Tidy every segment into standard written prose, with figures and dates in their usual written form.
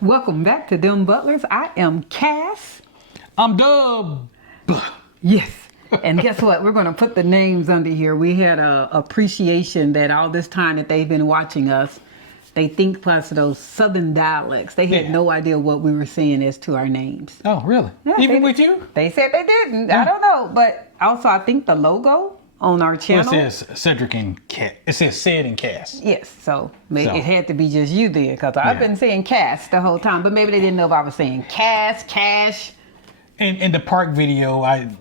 Welcome back to DemButlers. I am Cass. I'm Dub. Yes. And guess what? We're going to put the names under here. We had a appreciation that all this time that they've been watching us, they think plus those southern dialects. They had no idea what we were saying as to our names. Oh, really? Yeah, Even with you? They said they didn't. I don't know. But also, I think the logo on our channel. Well, it says Cedric and Cass. It says Sid and Cass. Yes, so it had to be just you then, because I've been saying Cass the whole time, but maybe they didn't know if I was saying Cass, Cash. In the park video, I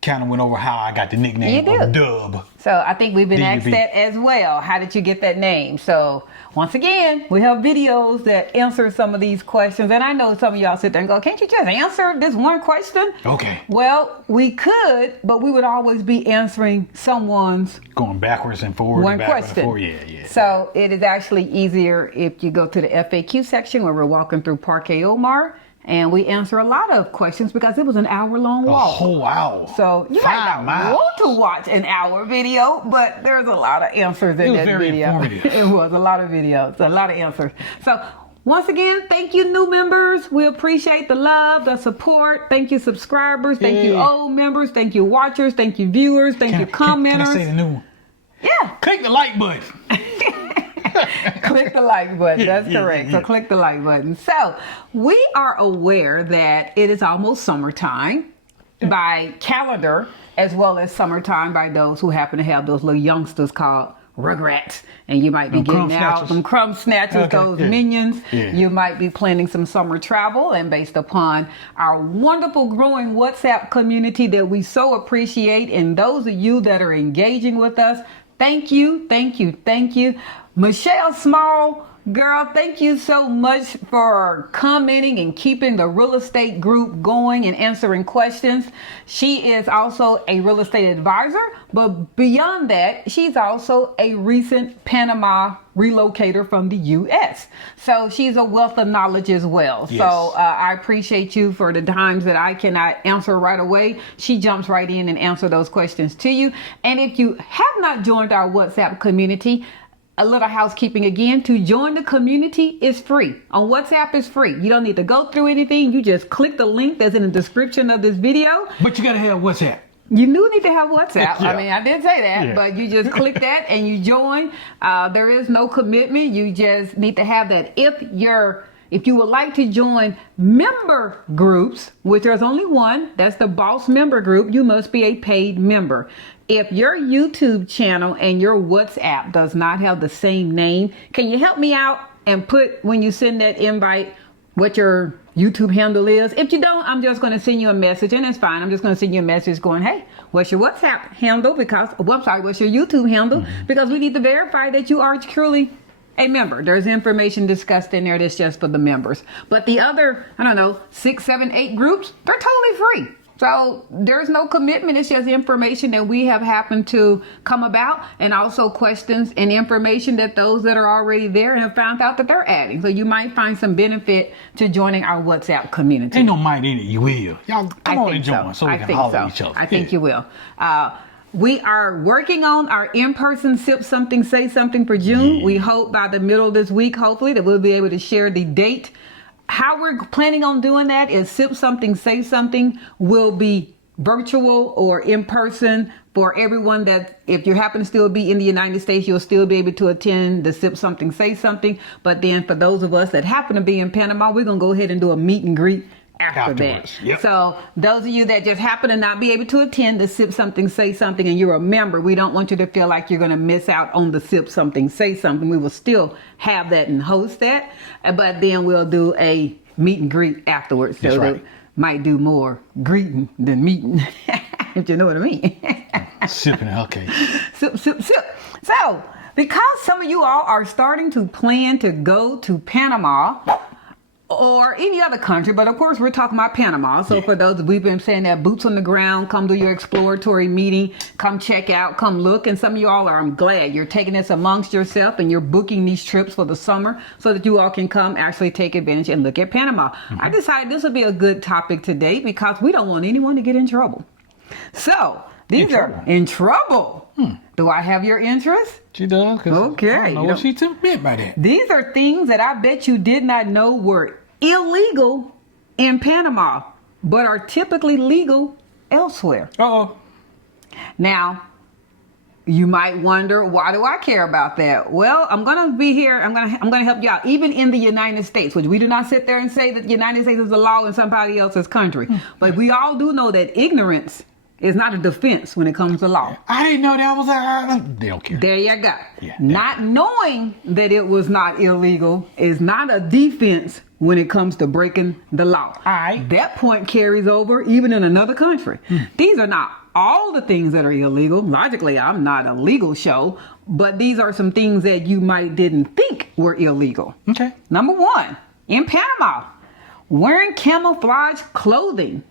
kind of went over how I got the nickname of Dub. So I think we've been asked that as well. How did you get that name? So once again, we have videos that answer some of these questions. And I know some of y'all sit there and go, can't you just answer this one question? Okay. Well, we could, but we would always be answering someone's going backwards and forward. One and backwards question. And forward. Yeah. So it is actually easier if you go to the FAQ section where we're walking through Parque Omar. And we answer a lot of questions because it was an hour-long walk. A whole hour. So you might not want to watch an hour video, but there's a lot of answers in that video. It was very informative. It was a lot of videos, a lot of answers. So once again, thank you, new members. We appreciate the love, the support. Thank you, subscribers. Thank you, old members. Thank you, watchers. Thank you, viewers. Thank you, commenters. Can I say the new one? Yeah. Click the like button. Click the like button. That's correct. So click the like button. So we are aware that it is almost summertime by calendar, as well as summertime by those who happen to have those little youngsters called rugrats. And you might be getting out some crumb snatchers, those minions. You might be planning some summer travel, and based upon our wonderful growing WhatsApp community that we so appreciate, and those of you that are engaging with us, thank you, thank you, thank you. Michelle Small, girl, thank you so much for commenting and keeping the real estate group going and answering questions. She is also a real estate advisor, but beyond that, she's also a recent Panama relocator from the U.S. So she's a wealth of knowledge as well. Yes. So I appreciate you for the times that I cannot answer right away. She jumps right in and answers those questions to you. And if you have not joined our WhatsApp community, a little housekeeping again, to join the community is free. On WhatsApp is free. You don't need to go through anything. You just click the link that's in the description of this video. But you got to have WhatsApp. You do need to have WhatsApp. I mean, I did say that, but you just click that and you join. There is no commitment. You just need to have that. If you would like to join member groups, which there's only one, that's the boss member group, you must be a paid member. If your YouTube channel and your WhatsApp does not have the same name, can you help me out and put, when you send that invite, what your YouTube handle is? If you don't, I'm just going to send you a message, and it's fine. I'm just going to send you a message going, hey, what's your WhatsApp handle? What's your YouTube handle? Because we need to verify that you are truly a member. There's information discussed in there that's just for the members. But the other, 6, 7, 8 groups, they're totally free. So there's no commitment. It's just information that we have happened to come about, and also questions and information that those that are already there and have found out that they're adding. So you might find some benefit to joining our WhatsApp community. Ain't no mind in it. You will. Y'all come on and join so we can holler at each other. I think you will. We are working on our in-person Sip Something, Say Something for June. We hope by the middle of this week, hopefully, that we'll be able to share the date. How we're planning on doing that is Sip Something, Say Something will be virtual or in person for everyone that, if you happen to still be in the United States, you'll still be able to attend the Sip Something, Say Something. But then for those of us that happen to be in Panama, we're going to go ahead and do a meet and greet afterwards. Yep. So those of you that just happen to not be able to attend the Sip Something, Say Something, and you're a member, we don't want you to feel like you're going to miss out on the Sip Something, Say Something. We will still have that and host that, but then we'll do a meet and greet afterwards. So that might do more greeting than meeting, if you know what I mean. Sipping, okay. Sip, sip, sip. So because some of you all are starting to plan to go to Panama, or any other country, but of course we're talking about Panama. So for those, we've been saying that boots on the ground, come do your exploratory meeting, come check out, come look. And some of you all are, I'm glad you're taking this amongst yourself and you're booking these trips for the summer so that you all can come actually take advantage and look at Panama. I decided this would be a good topic today because we don't want anyone to get in trouble. So These are in trouble. Do I have your interest? She does. Okay. I don't know what she meant by that. These are things that I bet you did not know were illegal in Panama, but are typically legal elsewhere. Uh-oh. Now, you might wonder, why do I care about that? Well, I'm going to be here. I'm going to help you out. Even in the United States, which we do not sit there and say that the United States is the law in somebody else's country. But we all do know that ignorance is not a defense when it comes to law. I didn't know that was they don't care. There you go. Yeah, not knowing that it was not illegal is not a defense when it comes to breaking the law. All right. That point carries over even in another country. These are not all the things that are illegal. Logically, I'm not a legal show, but these are some things that you might didn't think were illegal. Okay. Number one, in Panama, wearing camouflage clothing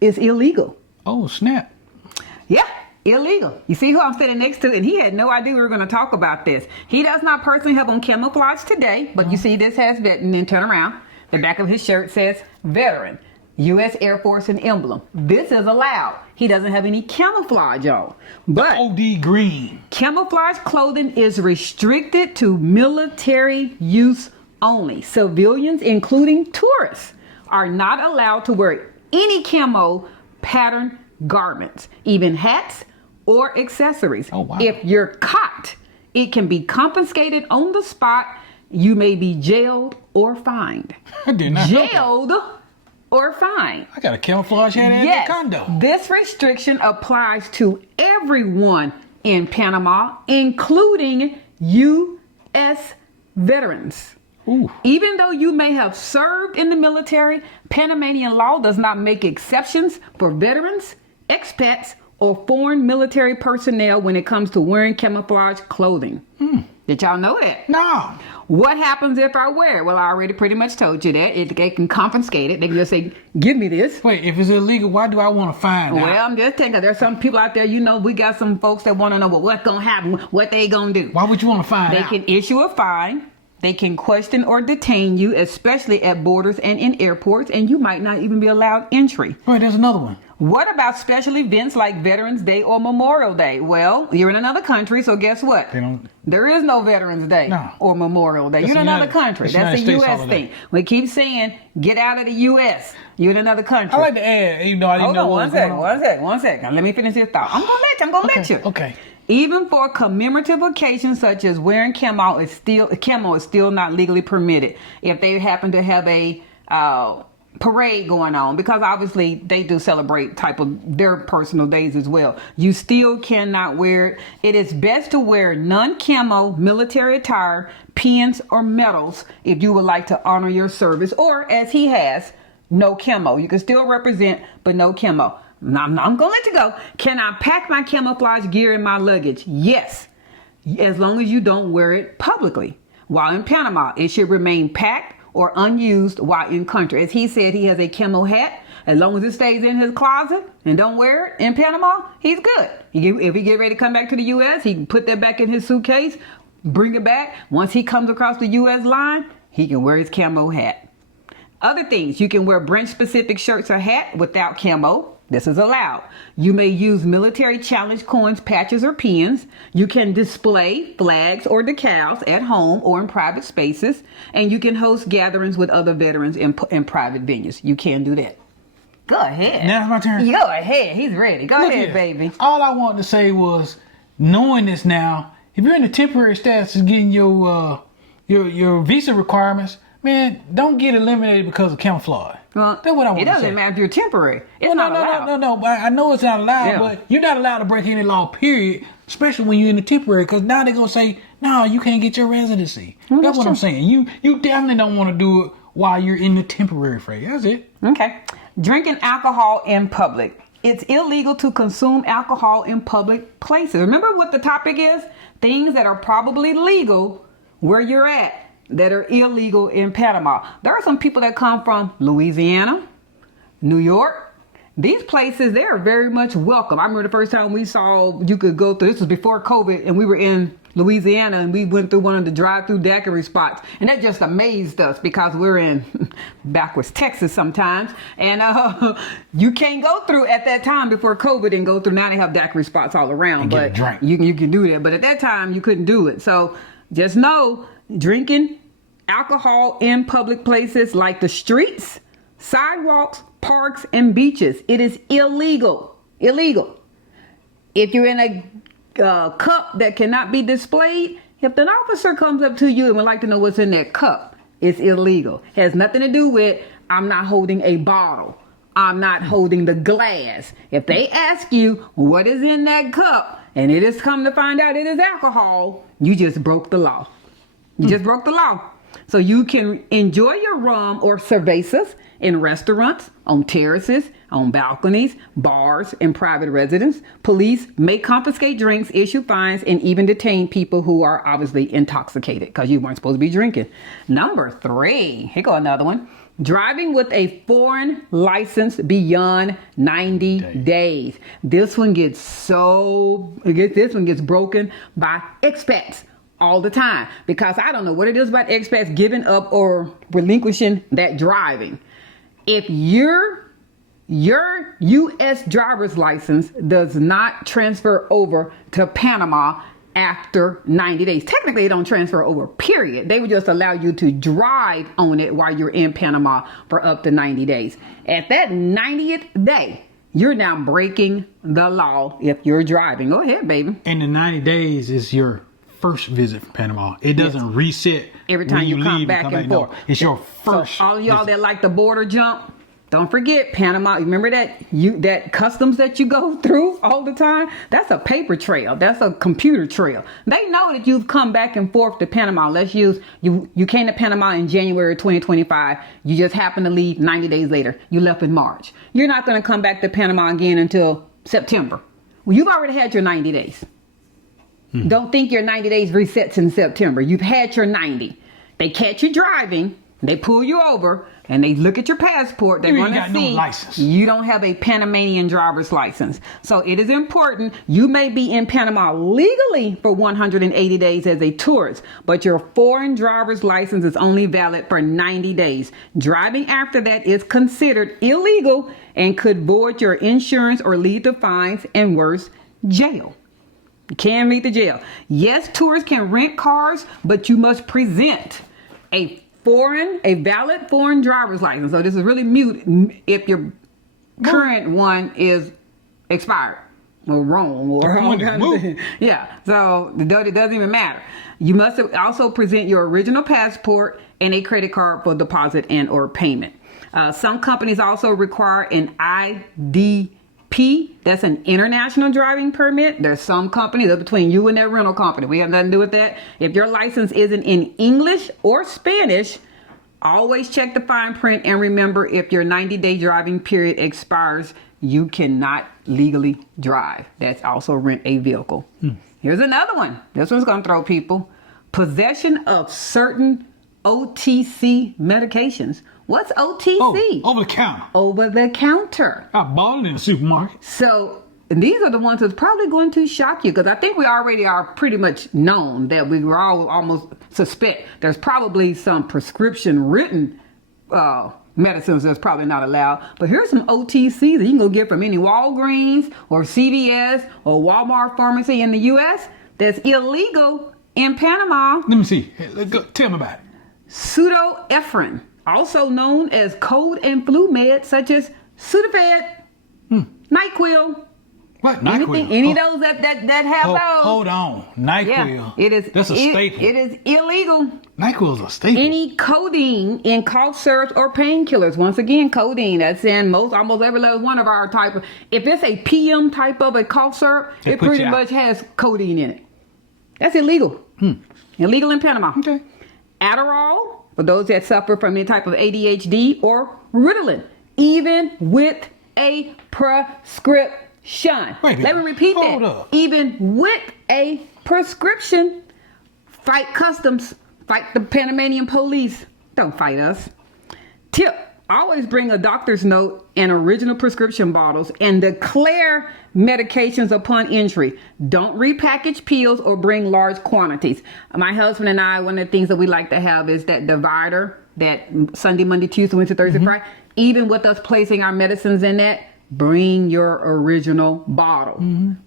is illegal. Oh, snap. Yeah, illegal. You see who I'm sitting next to? And he had no idea we were going to talk about this. He does not personally have on camouflage today, but you see this has veteran, and turn around. The back of his shirt says veteran, U.S. Air Force and emblem. This is allowed. He doesn't have any camouflage on. But OD green. Camouflage clothing is restricted to military use only. Civilians, including tourists, are not allowed to wear any camo pattern garments, even hats or accessories. Oh, wow. If you're caught, it can be confiscated on the spot. You may be jailed or fined. I did not know that. Jailed or fined. I got a camouflage hat at Yes, the condo. this restriction applies to everyone in Panama, including U.S. veterans. Ooh. Even though you may have served in the military, Panamanian law does not make exceptions for veterans, expats, or foreign military personnel when it comes to wearing camouflage clothing. Did y'all know that? No. What happens if I wear it? Well, I already pretty much told you that. They can confiscate it. They can just say, give me this. Wait, if it's illegal, why do I want to find out? Well, I'm just thinking, there's some people out there, we got some folks that want to know what's going to happen, what they going to do. Why would you want to find They out? can issue a fine. They can question or detain you, especially at borders and in airports, and you might not even be allowed entry. Wait, there's another one. What about special events like Veterans Day or Memorial Day? Well, you're in another country, so guess what? There is no Veterans Day or Memorial Day. You're in another country. That's a U.S. thing. We keep saying, get out of the U.S. You're in another country. I like to add, even though I didn't know what was going on. One second. Let me finish this thought. I'm going to let you. Okay. Even for commemorative occasions such as wearing camo is still not legally permitted if they happen to have a parade going on, because obviously they do celebrate type of their personal days as well. You still cannot wear it. It is best to wear non-camo military attire, pins, or medals if you would like to honor your service, or as he has, no camo. You can still represent, but no camo. I'm going to let you go. Can I pack my camouflage gear in my luggage? Yes, as long as you don't wear it publicly. While in Panama, it should remain packed or unused while in country. As he said, he has a camo hat. As long as it stays in his closet and don't wear it in Panama, he's good. If he get ready to come back to the U.S., he can put that back in his suitcase, bring it back. Once he comes across the U.S. line, he can wear his camo hat. Other things, you can wear branch-specific shirts or hat without camo. This is allowed. You may use military challenge coins, patches, or pins. You can display flags or decals at home or in private spaces. And you can host gatherings with other veterans in private venues. You can do that. Go ahead. Now it's my turn. Go ahead. He's ready. Go ahead, baby. All I wanted to say was, knowing this now, if you're in a temporary status of getting your visa requirements, man, don't get eliminated because of camouflage. Well, that's what I want to say. It doesn't matter if you're temporary. It's not allowed. No. But I know it's not allowed, but you're not allowed to break any law, period, especially when you're in the temporary, because now they're going to say, no, you can't get your residency. That's what I'm saying. You definitely don't want to do it while you're in the temporary phase. That's it. Okay. Drinking alcohol in public. It's illegal to consume alcohol in public places. Remember what the topic is? Things that are probably legal where you're at that are illegal in Panama. There are some people that come from Louisiana, New York. These places, they are very much welcome. I remember the first time we saw you could go through, this was before COVID, and we were in Louisiana, and we went through one of the drive-through daiquiri spots, and that just amazed us because we're in backwards Texas sometimes, and you can't go through at that time before COVID and go through. Now they have daiquiri spots all around, and but get a drink. you can do that. But at that time, you couldn't do it. So just know, drinking alcohol in public places like the streets, sidewalks, parks, and beaches, it is illegal. Illegal. If you're in a cup that cannot be displayed, if an officer comes up to you and would like to know what's in that cup, it's illegal. Has nothing to do with, I'm not holding a bottle. I'm not holding the glass. If they ask you what is in that cup and it has come to find out it is alcohol, you just broke the law. You just broke the law. So you can enjoy your rum or cervezas in restaurants, on terraces, on balconies, bars, and private residences. Police may confiscate drinks, issue fines, and even detain people who are obviously intoxicated because you weren't supposed to be drinking. Number 3, here go another one. Driving with a foreign license beyond 90 days. This one gets broken by expats all the time, because I don't know what it is about expats giving up or relinquishing that driving. If your U.S. driver's license does not transfer over to Panama after 90 days, technically it don't transfer over, period. They would just allow you to drive on it while you're in Panama for up to 90 days. At that 90th day, you're now breaking the law if you're driving. Go ahead, baby. And the 90 days is your first visit from Panama. It doesn't reset every time you come back and forth. No, it's your first. So all of y'all that like the border jump, don't forget Panama. Remember that customs that you go through all the time? That's a paper trail. That's a computer trail. They know that you've come back and forth to Panama. Let's use you came to Panama in January 2025. You just happened to leave 90 days later. You left in March. You're not going to come back to Panama again until September. Well, you've already had your 90 days. Don't think your 90 days resets in September. You've had your 90. They catch you driving, they pull you over, and they look at your passport. They're going to see you don't have a Panamanian driver's license. So it is important. You may be in Panama legally for 180 days as a tourist, but your foreign driver's license is only valid for 90 days. Driving after that is considered illegal and could void your insurance or lead to fines and worse, jail. You can lead to jail. Yes, tourists can rent cars, but you must present a valid foreign driver's license. So this is really mute if your current one is expired or wrong or all kind of thing. Yeah, so it doesn't even matter. You must also present your original passport and a credit card for deposit and or payment. Some companies also require an IDP. That's an international driving permit. There's some companies between you and that rental company. We have nothing to do with that. If your license isn't in English or Spanish, always check the fine print, and remember, if your 90-day driving period expires, you cannot legally drive. That's also rent a vehicle. Here's another one. This one's going to throw people. Possession of certain OTC medications. What's OTC? Oh, over the counter. Over the counter. I bought it in the supermarket. So these are the ones that's probably going to shock you, because I think we already are pretty much known that we were all almost suspect there's probably some prescription written medicines that's probably not allowed. But here's some OTCs that you can go get from any Walgreens or CVS or Walmart pharmacy in the U.S. that's illegal in Panama. Let me see. Tell me about it. Pseudoephedrine, also known as cold and flu meds such as Sudafed, NyQuil. What? NyQuil? Any of those that have those. Hold on. NyQuil. Yeah, it is. That's a staple. It is illegal. NyQuil is a staple. Any codeine in cough syrups or painkillers. Once again, codeine. That's in almost every last one of our type of. If it's a PM type of a cough syrup, it pretty much has codeine in it. That's illegal. Illegal in Panama. Okay. Adderall, for those that suffer from any type of ADHD, or Ritalin, even with a prescription. Wait, let me repeat hold that. up. Even with a prescription, fight customs, fight the Panamanian police. Don't fight us. Tip, Always bring a doctor's note and original prescription bottles and declare medications upon entry. Don't repackage pills or bring large quantities. My husband and I, one of the things that we like to have is that divider, that Sunday, Monday, Tuesday, Wednesday, Thursday, Friday. Even with us placing our medicines in that, bring your original bottle.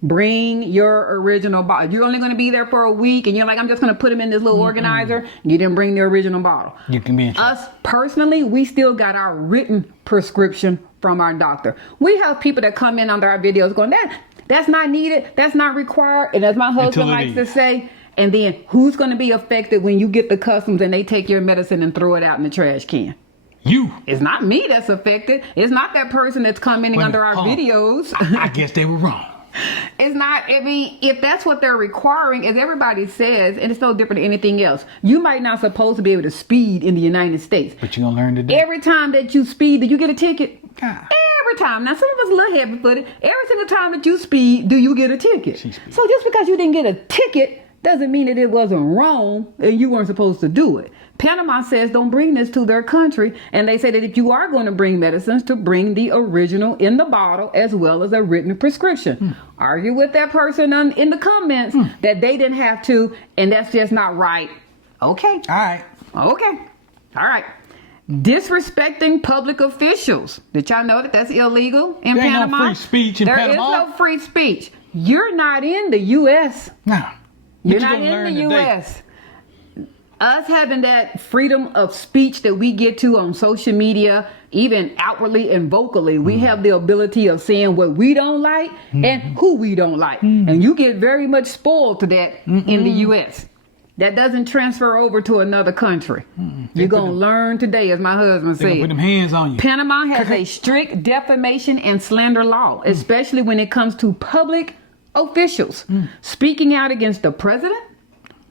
Bring your original bottle. If you're only going to be there for a week and you're like, I'm just going to put them in this little organizer, you didn't bring the original bottle. You can be in trouble. Us personally, we still got our written prescription from our doctor. We have people that come in under our videos going, that's not needed, that's not required. And as my husband likes to say, and then who's going to be affected when you get the customs and they take your medicine and throw it out in the trash can? You. It's not me that's affected. It's not that person that's commenting under our videos. I guess they were wrong. It's not, I mean, if that's what they're requiring, as everybody says, and it's no different than anything else, you might not supposed to be able to speed in the United States. But you're going to learn today. Every time that you speed, do you get a ticket? God. Every time. Now, some of us a little heavy-footed. Every single time that you speed, do you get a ticket? So just because you didn't get a ticket doesn't mean that it wasn't wrong and you weren't supposed to do it. Panama says don't bring this to their country, and they say that if you are going to bring medicines, to bring the original in the bottle as well as a written prescription. Argue with that person in the comments that they didn't have to, and that's just not right. Okay. All right. Okay. All right. Disrespecting public officials. Did y'all know that that's illegal in there Panama? Ain't no free speech in Panama. There is no free speech. You're not in the U.S. No. You're not in the U.S. Us having that freedom of speech that we get to on social media, even outwardly and vocally, we have the ability of saying what we don't like and who we don't like. And you get very much spoiled to that in the U.S. That doesn't transfer over to another country. You're going to learn today, as my husband said. Put them hands on you. Panama has a strict defamation and slander law, especially when it comes to public officials. Speaking out against the president,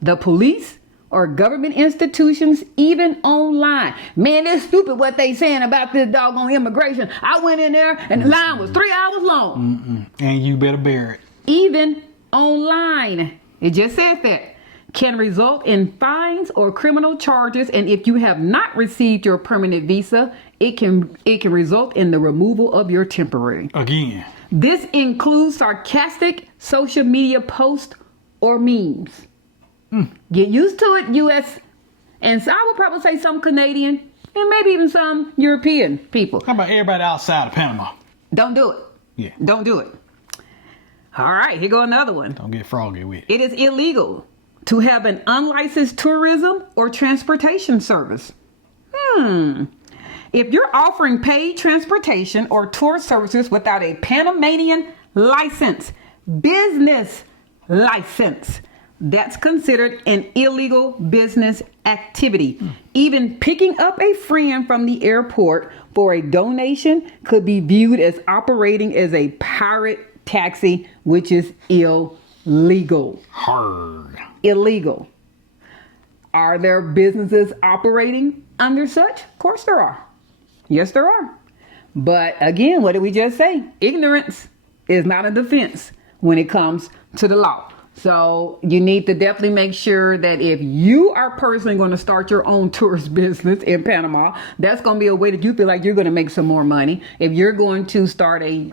the police, or government institutions, even online. Man, it's stupid what they saying about this doggone immigration. I went in there and the line was 3 hours long. And you better bear it. Even online. It just said that. Can result in fines or criminal charges, and if you have not received your permanent visa, it can result in the removal of your temporary. Again. This includes sarcastic social media posts or memes. Get used to it, U.S. And so I would probably say some Canadian and maybe even some European people. How about everybody outside of Panama? Don't do it. Yeah. Don't do it. All right, here go another one. Don't get froggy with it. It is illegal to have an unlicensed tourism or transportation service. If you're offering paid transportation or tour services without a Panamanian license, business license, that's considered an illegal business activity. Even picking up a friend from the airport for a donation could be viewed as operating as a pirate taxi, which is illegal. Hard. Illegal. Are there businesses operating under such? Of course there are. Yes, there are. But again, what did we just say? Ignorance is not a defense when it comes to the law. So you need to definitely make sure that if you are personally going to start your own tourist business in Panama, that's going to be a way that you feel like you're going to make some more money. If you're going to start a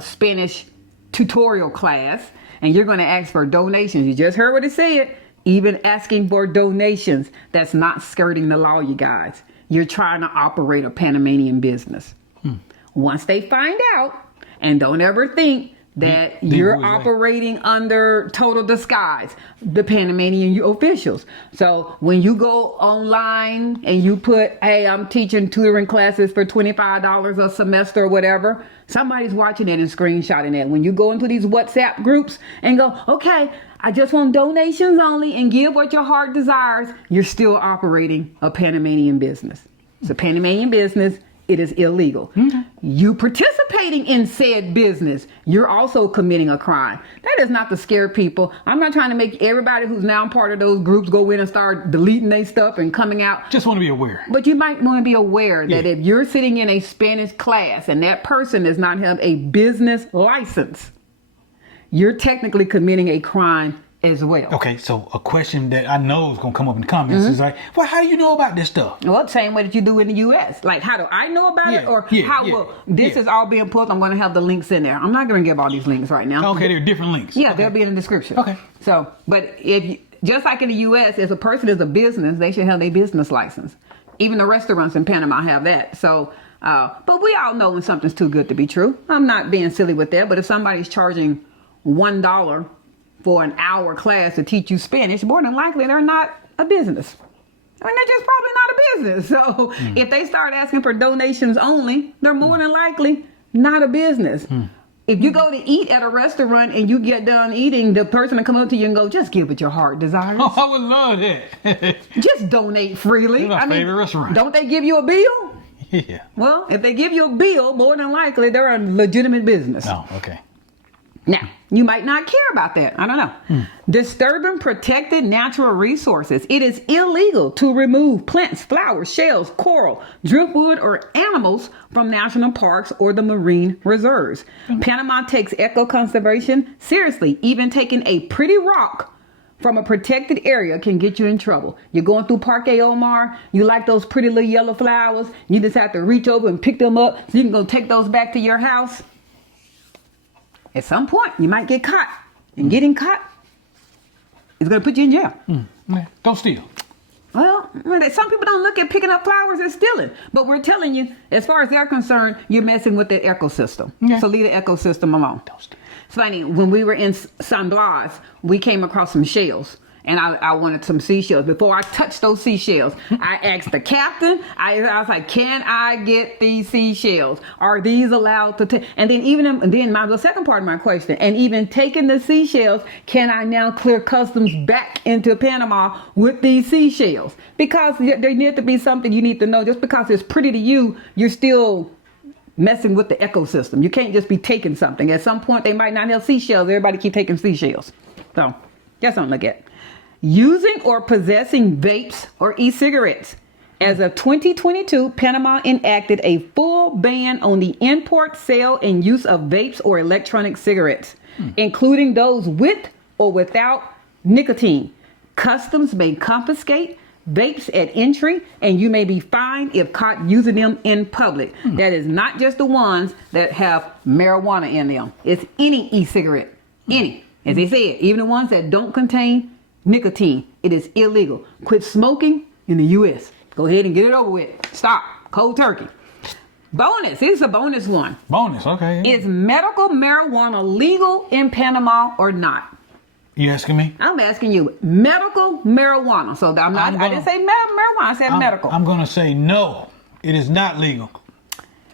Spanish tutorial class and you're going to ask for donations, you just heard what it said, even asking for donations, that's not skirting the law, you guys. You're trying to operate a Panamanian business. Once they find out, and don't ever think that you're operating under total disguise, the Panamanian officials. So when you go online and you put, hey, I'm teaching tutoring classes for $25 a semester or whatever, somebody's watching it and screenshotting that. When you go into these WhatsApp groups and go, okay, I just want donations only and give what your heart desires, you're still operating a Panamanian business. It's a Panamanian business. It is illegal. You participating in said business, you're also committing a crime. That is not to scare people. I'm not trying to make everybody who's now part of those groups go in and start deleting their stuff and coming out. Just want to be aware. But you might want to be aware that if you're sitting in a Spanish class and that person does not have a business license, you're technically committing a crime as well. Okay, so a question that I know is going to come up in the comments is like, well, how do you know about this stuff? Well, same way that you do in the U.S. Like, how do I know about it? Or this is all being posted. I'm going to have the links in there. I'm not going to give all these links right now. Okay, there are different links. Yeah, okay. They'll be in the description. Okay. So, but if you, just like in the U.S., if a person is a business, they should have their business license. Even the restaurants in Panama have that. So, but we all know when something's too good to be true. I'm not being silly with that, but if somebody's charging $1 for an hour class to teach you Spanish, more than likely they're not a business. I mean, they're just probably not a business. So if they start asking for donations only, they're more than likely not a business. If you go to eat at a restaurant and you get done eating, the person will come up to you and go, just give it your heart desires. Oh, I would love that. Just donate freely. It's my favorite restaurant. Don't they give you a bill? Yeah. Well, if they give you a bill, more than likely they're a legitimate business. Oh, okay. Now, you might not care about that. I don't know. Disturbing protected natural resources. It is illegal to remove plants, flowers, shells, coral, driftwood, or animals from national parks or the marine reserves. Panama takes eco-conservation seriously. Even taking a pretty rock from a protected area can get you in trouble. You're going through Parque Omar. You like those pretty little yellow flowers. You just have to reach over and pick them up so you can go take those back to your house. At some point, you might get caught. And getting caught is going to put you in jail. Don't steal. Well, some people don't look at picking up flowers as stealing. But we're telling you, as far as they're concerned, you're messing with the ecosystem. Yeah. So leave the ecosystem alone. Don't steal. It's funny, when we were in San Blas, we came across some shells. And I wanted some seashells. Before I touched those seashells, I asked the captain, I was like, can I get these seashells? Are these allowed to take? And then the second part of my question, and even taking the seashells, can I now clear customs back into Panama with these seashells? Because there need to be something you need to know. Just because it's pretty to you, you're still messing with the ecosystem. You can't just be taking something. At some point, they might not have seashells. Everybody keep taking seashells. So that's something to look at. Using or possessing vapes or e-cigarettes. As of 2022, Panama enacted a full ban on the import, sale, and use of vapes or electronic cigarettes, including those with or without nicotine. Customs may confiscate vapes at entry, and you may be fined if caught using them in public. That is not just the ones that have marijuana in them. It's any e-cigarette. Any. As they said, even the ones that don't contain nicotine. It is illegal. Quit smoking in the U.S. Go ahead and get it over with. Stop. Cold turkey. Bonus. This is a bonus one. Bonus, okay. Is medical marijuana legal in Panama or not? You asking me? I'm asking you. Medical marijuana. So I didn't say marijuana. I said medical. I'm going to say no. It is not legal.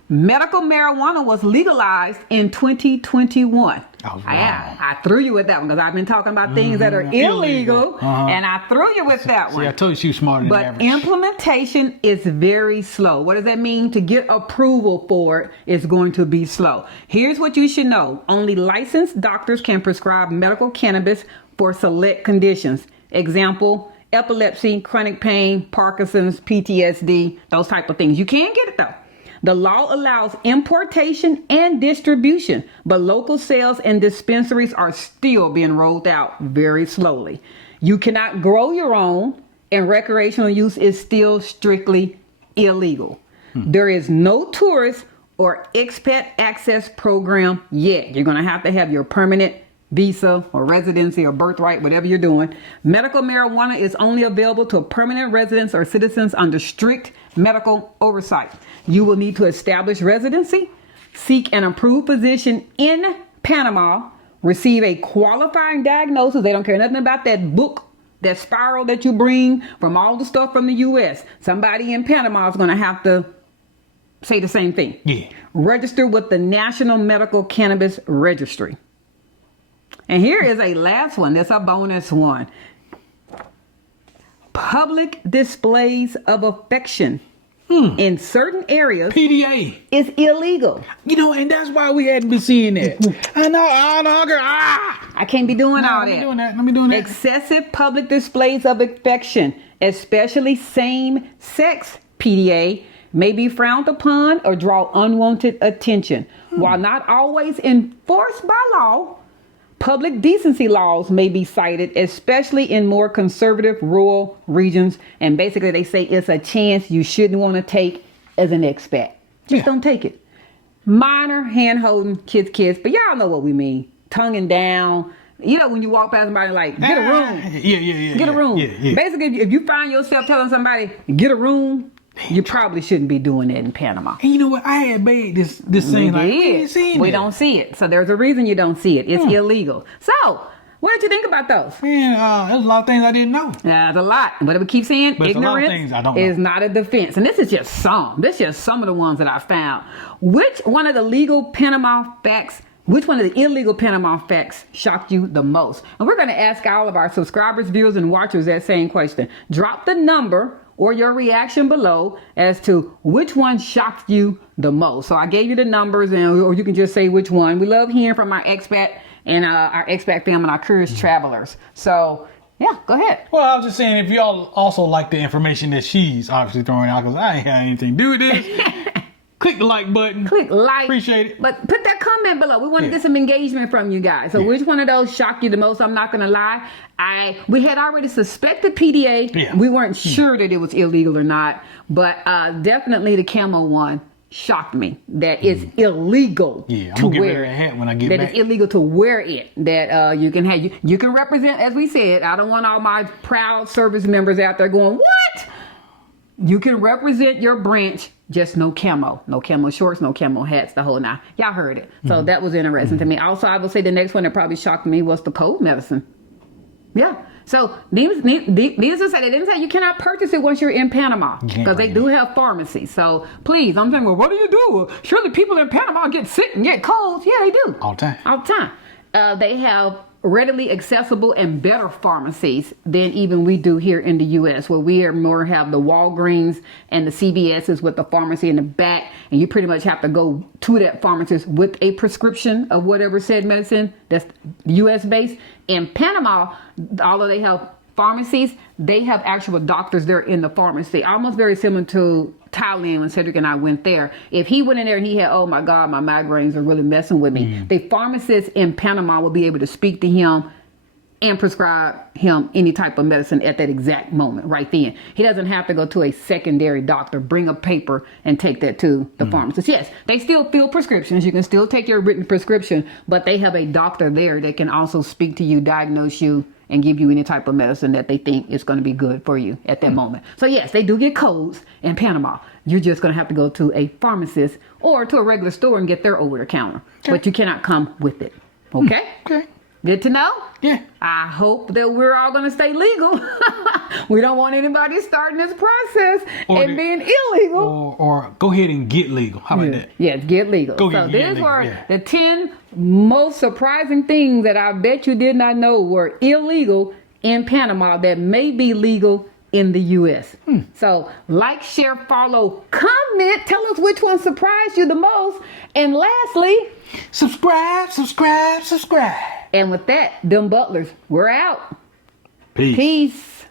Medical marijuana was legalized in 2021. I threw you with that one because I've been talking about things that are illegal, and I threw you with that one. See, I told you she was smarter than average. But implementation is very slow. What does that mean? To get approval for it is going to be slow. Here's what you should know. Only licensed doctors can prescribe medical cannabis for select conditions. Example, epilepsy, chronic pain, Parkinson's, PTSD, those type of things. You can get it though. The law allows importation and distribution, but local sales and dispensaries are still being rolled out very slowly. You cannot grow your own, and recreational use is still strictly illegal. There is no tourist or expat access program yet. You're going to have your permanent visa or residency or birthright, whatever you're doing. Medical marijuana is only available to permanent residents or citizens under strict medical oversight. You will need to establish residency, seek an approved physician in Panama, receive a qualifying diagnosis. They don't care nothing about that book, that spiral that you bring from all the stuff from the U.S. Somebody in Panama is going to have to say the same thing. Yeah. Register with the National Medical Cannabis Registry. And here is a last one. That's a bonus one. Public displays of affection in certain areas PDA is illegal. You know, and that's why we hadn't been seeing that. I know, I can't be doing all that. Let me do that. Excessive public displays of affection, especially same-sex PDA, may be frowned upon or draw unwanted attention. While not always enforced by law, Public decency laws may be cited, especially in more conservative rural regions. And basically they say it's a chance you shouldn't want to take as an expat. Just don't take it. Minor hand-holding, kids. But y'all know what we mean. Tonguing down. You know, when you walk past somebody like, get a room. Get a room. Basically, if you find yourself telling somebody, get a room, you probably shouldn't be doing that in Panama. And you know what? I had made this thing like, we don't see it. So there's a reason you don't see it. It's illegal. So, what did you think about those? Man, there's a lot of things I didn't know. There's a lot. But we keep saying ignorance is not a defense. And this is just some. This is just some of the ones that I found. Which one of the illegal Panama facts shocked you the most? And we're going to ask all of our subscribers, viewers, and watchers that same question. Drop the number or your reaction below as to which one shocked you the most. So I gave you the numbers, or you can just say which one. We love hearing from our expat and our expat family and our curious travelers. So, yeah, go ahead. Well, I was just saying, if y'all also like the information that she's obviously throwing out, because I ain't had anything to do with this, click the like button. Click like. Appreciate it. But put that comment below. We want to get some engagement from you guys. So which one of those shocked you the most? I'm not going to lie. We had already suspected PDA. Yeah. We weren't sure that it was illegal or not. But definitely the camo one shocked me. That it's illegal to wear a hat when I get back. That it's illegal to wear it. That you can represent, as we said. I don't want all my proud service members out there going, what? You can represent your branch, just no camo. No camo shorts, no camo hats, the whole nine. Y'all heard it. So that was interesting to me. Also, I will say the next one that probably shocked me was the cold medicine. Yeah. So, needless to say, they didn't say you cannot purchase it once you're in Panama. Because they do have pharmacies. So, please, I'm saying, well, what do you do? Surely people in Panama get sick and get colds. Yeah, they do. All the time. All the time. They have readily accessible and better pharmacies than even we do here in the U.S., where we are more have the Walgreens and the CVS's with the pharmacy in the back, and you pretty much have to go to that pharmacist with a prescription of whatever said medicine that's U.S. based. In Panama, although they have pharmacies, they have actual doctors there in the pharmacy, almost very similar to Thailand when Cedric and I went there. If he went in there and he had, oh my God, my migraines are really messing with me, the pharmacist in Panama will be able to speak to him and prescribe him any type of medicine at that exact moment, right then. He doesn't have to go to a secondary doctor, bring a paper, and take that to the pharmacist. Yes, they still fill prescriptions. You can still take your written prescription, but they have a doctor there that can also speak to you, diagnose you, and give you any type of medicine that they think is going to be good for you at that moment. So yes, they do get codes in Panama. You're just going to have to go to a pharmacist or to a regular store and get their over-the-counter. But you cannot come with it. Okay? Okay. Good to know? Yeah. I hope that we're all going to stay legal. We don't want anybody starting this process and being illegal. Or go ahead and get legal. How about that? Yes, get legal. These were the 10 most surprising things that I bet you did not know were illegal in Panama that may be legal in the U.S. So like, share, follow, comment. Tell us which one surprised you the most. And lastly, subscribe. And with that, DemButlers, we're out. Peace.